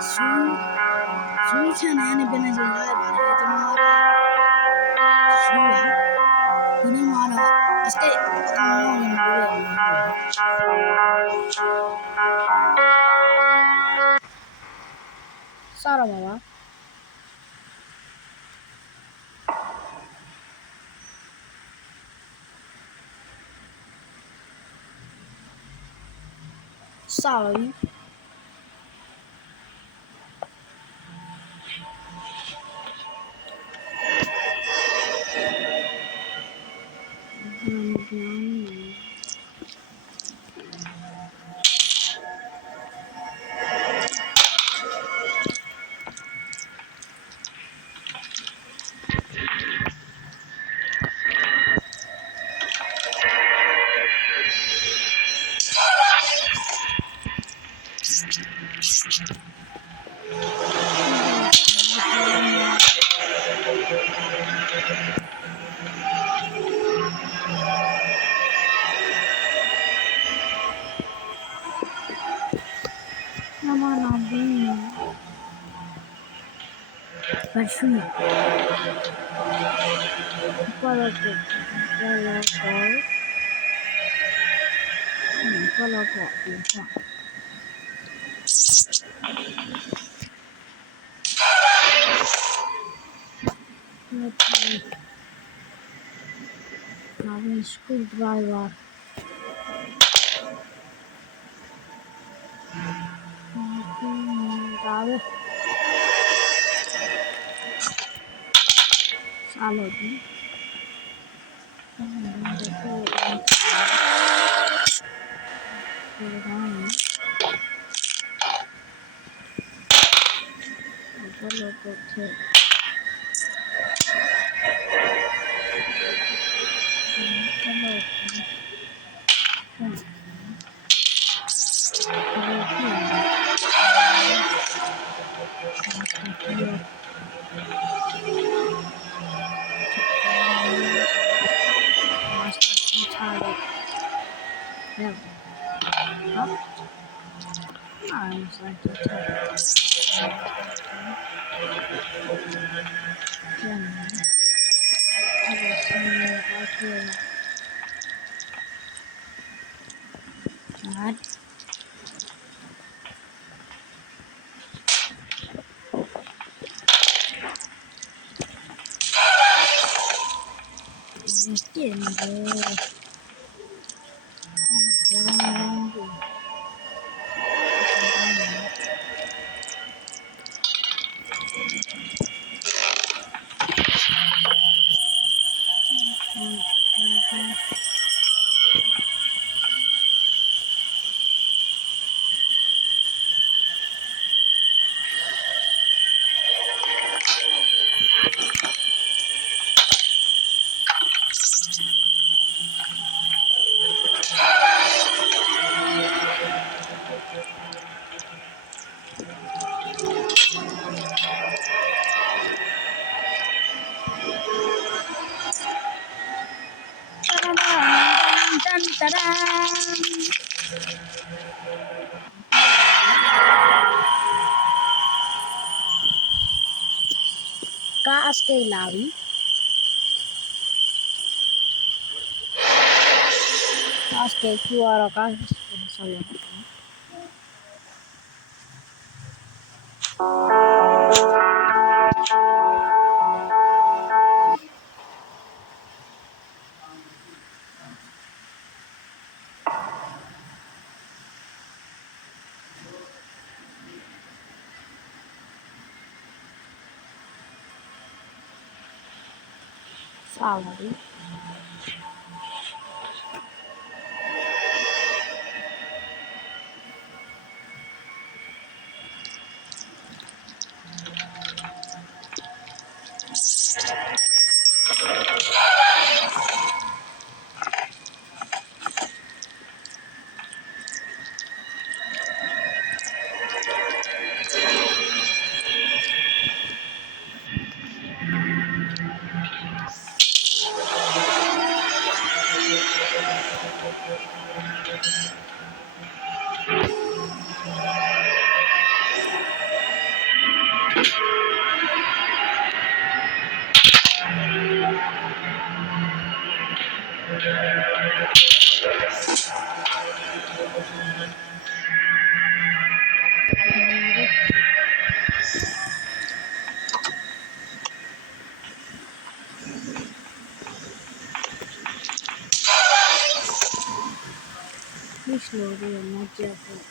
Su channel ni bena je live bare tomorrow su ini mana stay kamu yang boleh Sarah mama Sorry Nama nabi Basui Kalau bisa nabi screwdriver nabi salad Gas ke lawi gas ke QR gas salah salary ချက်ပေါ့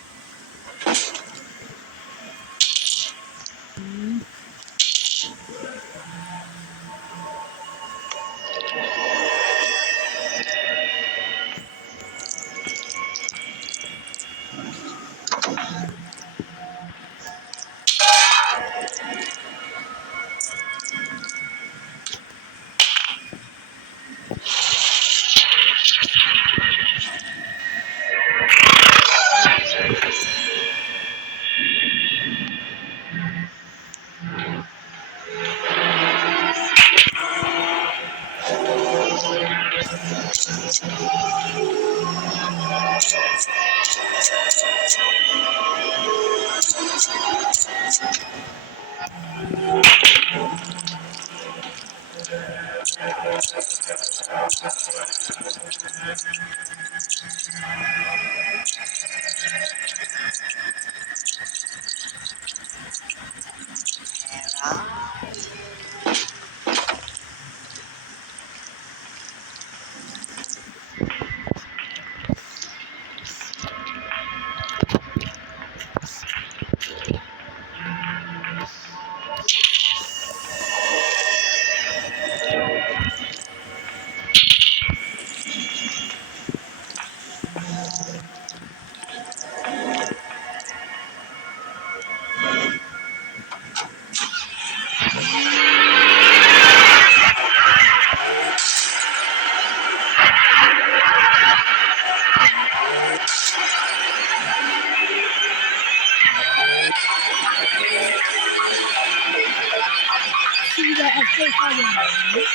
စီးတဲ့အစိတ်ဆောက်ရတယ်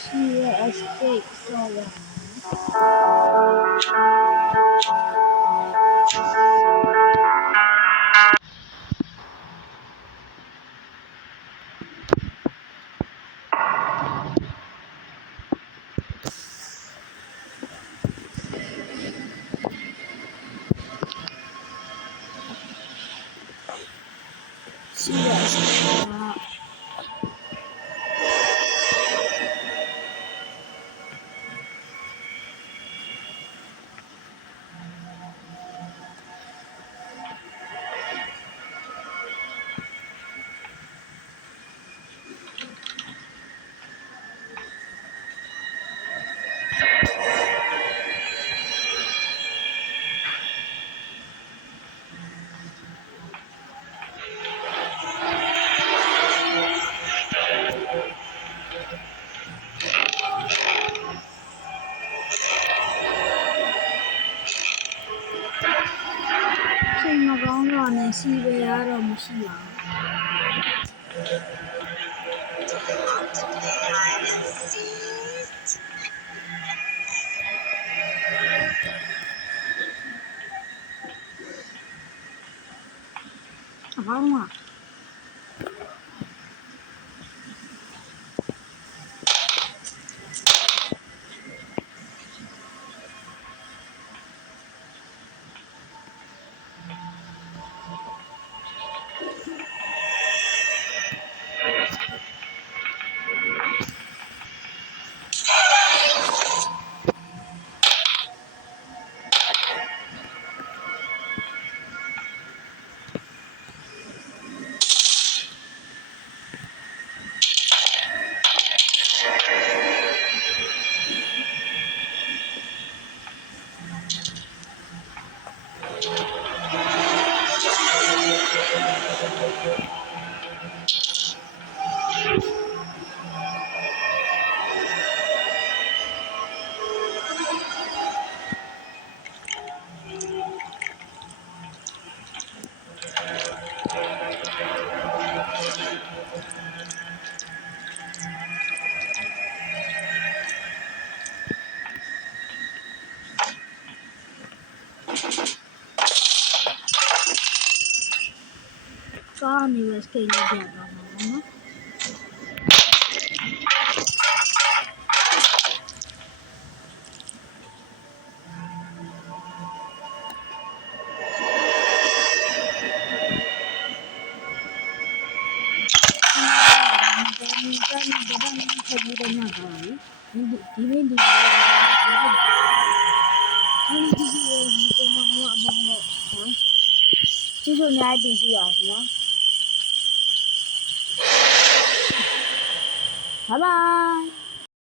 စီးတဲ့အစိတ်ဆောက်ရတယ်စီးတဲ့အစိတ်ချိန်မကောင်းတော့နဲ့စီးပဲရတော့မရှိပါဘူးဘာမှကားနေပဲစကိတ်လေးပြသွားမှာပေါ့နော် ဆက်ပြီးတော့ညထားပါပြီဒီနေ့ဒီဒီပုံမှန်ကအပေါင်းတော့ကျေးဇူးအများကြီးတင်ရှိပါခင်ဗျာဘိုင်ဘိုင်